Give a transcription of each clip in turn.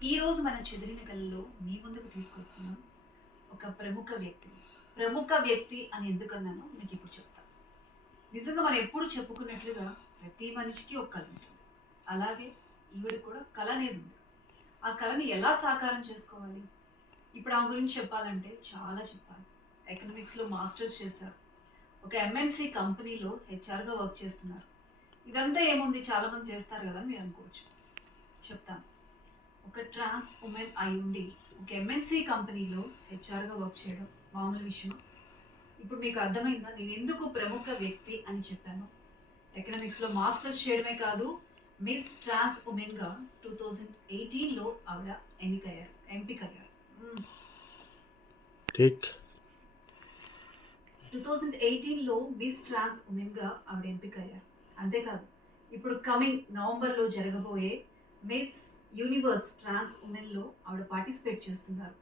ఈరోజు మన చెదిరిన కళలో మీ ముందుకు తీసుకొస్తున్నాం ఒక ప్రముఖ వ్యక్తి. ప్రముఖ వ్యక్తి అని ఎందుకన్నానో మీకు ఇప్పుడు చెప్తా. నిజంగా మనం ఎప్పుడు చెప్పుకున్నట్లుగా ప్రతి మనిషికి ఒక కళ ఉంటుంది. అలాగే ఈవిడ కూడా కళ అనేది ఉంది. ఆ కళని ఎలా సాకారం చేసుకోవాలి? ఇప్పుడు ఆమె గురించి చెప్పాలంటే చాలా చెప్పాలి. ఎకనామిక్స్‌లో మాస్టర్స్ చేశారు. ఒక ఎంఎన్‌సి కంపెనీలో హెచ్ఆర్‌గా వర్క్ చేస్తున్నారు. ఇదంతా ఏముంది చాలామంది చేస్తారు కదా అని మీరు అనుకోవచ్చు. చెప్తాను. ఒక ట్రాన్స్ ఉమెన్ అయి ఉండి ఒక ఎంఎన్‌సి కంపెనీలో హెచ్ఆర్‌గా వర్క్ చేయడం మామూలు విషయమా? ఇప్పుడు మీకు అర్థమైందా నేను ఎందుకు ప్రముఖ వ్యక్తి అని చెప్పాను? ఎకనామిక్స్‌లో మాస్టర్స్ చేయడమే కాదు, మిస్ ట్రాన్స్ ఉమెన్‌గా 2018లో ఆవిడ ఎంపికయ్యారు. హ్మ్. ठीक 2018లో మిస్ ట్రాన్స్ ఉమెన్‌గా ఆవిడ ఎంపికయ్యారు. అంతేకాదు, ఇప్పుడు కమింగ్ నవంబర్‌లో జరగబోయే మిస్ యూనివర్స్ ట్రాన్స్ ఉమెన్‌లో ఆవిడ పార్టిసిపేట్ చేస్తున్నారు.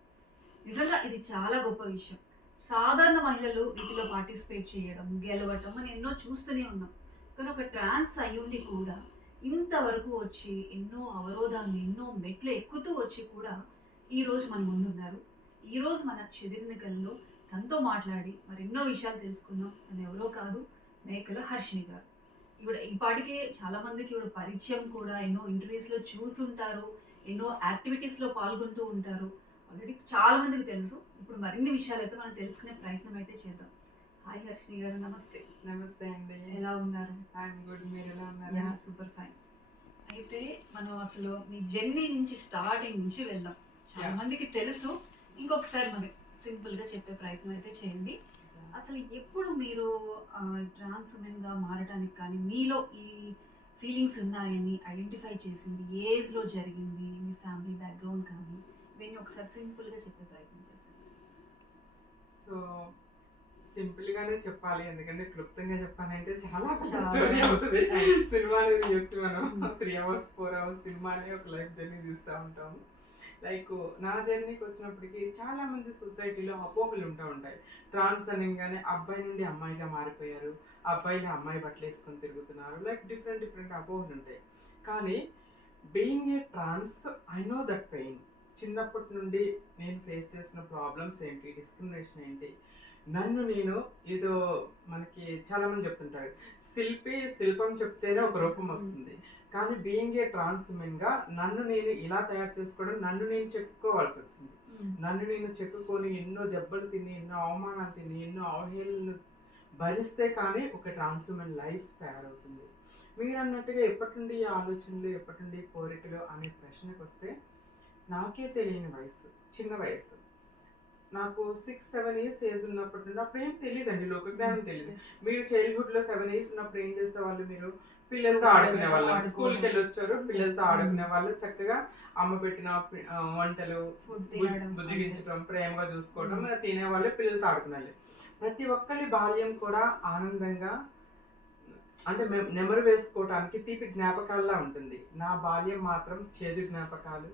నిజంగా ఇది చాలా గొప్ప విషయం. సాధారణ మహిళలు వీటిలో పార్టిసిపేట్ చేయడం, గెలవటం మనం ఎన్నో చూస్తూనే ఉన్నాం. కానీ ఒక ట్రాన్స్ అయ్యుండి కూడా ఇంతవరకు వచ్చి ఎన్నో అవరోధాలను, ఎన్నో మెట్లు ఎక్కుతూ వచ్చి కూడా ఈరోజు మన ముందున్నారు. ఈరోజు మన చెదిరిన గల్లో తనతో మాట్లాడి మరెన్నో విషయాలు తెలుసుకుందాం. తను ఎవరో కాదు, మేకల హర్షిని గారు. ఈవిడ ఈ పాటికే చాలా మందికి ఈవిడ పరిచయం కూడా, ఎన్నో ఇంటర్వ్యూస్‌లో చూసుంటారు. ఎన్నో యాక్టివిటీస్‌లో పాల్గొంటూ ఉంటారు. ఆల్రెడీ చాలా మందికి తెలుసు. ఇప్పుడు మరిన్ని విషయాలైతే మనం తెలుసుకునే ప్రయత్నం అయితే చేద్దాం. హాయ్ హర్షిని గారు, నమస్తే. నమస్తే అండి. ఎలా ఉన్నారు? I'm good. మీరు ఎలా ఉన్నారు? యాహ్! Super fine. అయితే మనం అసలు మీ జర్నీ నుంచి స్టార్టింగ్ నుంచి వెళ్దాం. చాలా యాహ్! మందికి తెలుసు. ఇంకొకసారి మనం సింపుల్‌గా చెప్పే ప్రయత్నం అయితే చేయండి. అసలు ఎప్పుడు మీరు ట్రాన్స్ ఉమెన్‌గా మారటానికి కానీ, మీలో ఈ ఫీలింగ్స్ ఉన్నాయని ఐడెంటిఫై చేసింది ఏ ఏజ్‌లో జరిగింది? మీ ఫ్యామిలీ బ్యాక్‌గ్రౌండ్ కానీ, ఇవన్నీ ఒకసారి సింపుల్‌గా చెప్పే ప్రయత్నం చేసేయండి. సో, సింపుల్‌గానే చెప్పాలి. ఎందుకంటే క్లుప్తంగా చెప్పాలంటే చాలా పెద్ద చాలా. స్టోరీ అవుతది. Yes. సినిమానే తీయొచ్చు మనం. హ్మ్. 3 అవర్స్, 4 అవర్స్ సినిమానే ఒక లైఫ్ జర్నీ తీస్తా ఉంటాము. లైక్ నా జర్నీకి వచ్చినప్పటికి చాలా మంది సొసైటీలో అపోహలు ఉంటూ ఉంటాయి. ట్రాన్స్ అనంగానే అబ్బాయి నుండి అమ్మాయిగా మారిపోయారు. అబ్బాయిలు అమ్మాయి బట్టలేసుకొని తిరుగుతున్నారు. లైక్ డిఫరెంట్ డిఫరెంట్ అపోహలు ఉంటాయి. కానీ being a trans I know that pain. చిన్నప్పటి నుండి నేను ఫేస్ చేసిన ప్రాబ్లమ్స్ ఏంటి, డిస్క్రిమినేషన్ ఏంటి, నన్ను నేను ఏదో మనకి చాలా మంది చెప్తుంటారు శిల్పం చెప్తేనే ఒక రూపం వస్తుంది. కానీ బీయింగ్ ఏ ట్రాన్స్ ఉమెన్గా నన్ను నేను ఇలా తయారు చేసుకోవడం, నన్ను నేను చెప్పుకోవాల్సి వచ్చింది. నన్ను నేను చెప్పుకొని ఎన్నో దెబ్బలు తిని, ఎన్నో అవమానాలు తిని, ఎన్నో అవహేళనలు భరిస్తే కానీ ఒక ట్రాన్స్ ఉమెన్ లైఫ్ తయారవుతుంది. మీరు అన్నట్టుగా ఎప్పటి నుండి ఈ ఆలోచనలు, ఎప్పటి నుండి ఈ కోరికలు అనే ప్రశ్నకు వస్తే నాకే తెలియని వయసు, చిన్న వయసు. నాకు 6, 7 ఇయర్స్ ఏజ్ ఉన్నప్పటి నుండి అప్పుడేం తెలీదండి, లోకజ్ఞానం తెలీదు. మీరు చైల్డ్‌హుడ్‌లో 7 ఇయర్స్ ఉన్నప్పుడు ఏం చేసేవాళ్ళు మీరు? పిల్లలతో ఆడుకునేవాళ్ళం. స్కూల్‌కి వెళ్ళొచ్చారు, పిల్లలతో ఆడుకునేవాళ్ళు. చక్కగా అమ్మ పెట్టిన వంటలు ఫుడ్ తినడం. బుజ్జగించడం, ప్రేమగా చూసుకోవడం, తినేవాళ్ళు, పిల్లలతో ఆడుకునేవాళ్ళు. ప్రతి ఒక్కరి బాల్యం కూడా ఆనందంగా, అంటే నెమరు వేసుకోవటానికి తీపి జ్ఞాపకాల్లా ఉంటుంది. నా బాల్యం మాత్రం చేదు జ్ఞాపకాలు,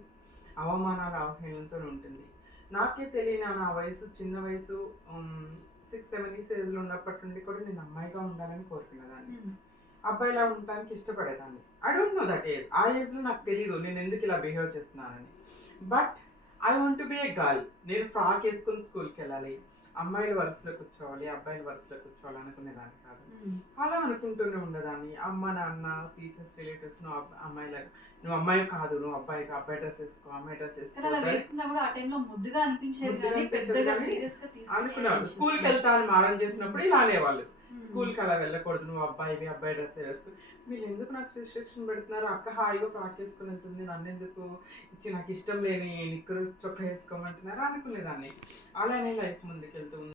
అవమానాల అవహేళనతో ఉంటుంది. నాకే తెలియని నా వయసు, చిన్న వయసు, 6, 7 ఇయర్స్ ఏజ్‌లో ఉన్నప్పటి నుండి కూడా నేను అమ్మాయిగా ఉండాలని కోరుకునేదాన్ని. అబ్బాయిలా ఉండటానికి ఇష్టపడేదాన్ని. I don't know that age. ఆ ఏజ్‌లో నాకు తెలీదు నేను ఎందుకు ఇలా బిహేవ్ చేస్తున్నానని. But I want to be a girl. నేను ఫ్రాక్ వేసుకొని స్కూల్‌కి వెళ్ళాలి. అమ్మాయిల వరుసలో కూర్చోవాలి, అబ్బాయిల వరుసలో కూర్చోవాలి అనుకునేదాన్ని కాదు. అలా అనుకుంటూనే ఉండేదాన్ని. అమ్మ, నాన్న, టీచర్స్, రిలేటివ్స్ అమ్మాయిలాగా నువ్వు అమ్మాయి కాదు, నువ్వు అబ్బాయి డ్రెస్ వేసుకో, అమ్మాయి డ్రెస్ కానీ అలా వేసుకో వేసుకున్నా కూడా ఆ టైంలో ముద్దుగా అనిపించేది ముద్దుగా కానీ అనిపించేది పెద్దగా కానీ సీరియస్‌గా అనుకున్నాను. తీసుకునే స్కూల్‌కి వెళ్తా అని మారం చేసినప్పుడు ఇలా అనేవాళ్ళు. హ్మ్. స్కూల్‌కి అలా వెళ్ళకూడదు, నువ్వు అబ్బాయివి, అబ్బాయి డ్రెస్ వేసుకో. వీళ్ళు ఎందుకు నాకు రిస్ట్రిక్షన్ పెడుతున్నారు? అక్క హాయిగా ఫ్రాక్ వేసుకొని వెళ్తుంది, నన్నెందుకు ఇచ్చి నాకు ఇష్టం లేని నిక్కరు చొక్కా వేసుకోమంటున్నారు అనుకునేదాన్ని. అలానే లైఫ్ ముందుకెళ్తూ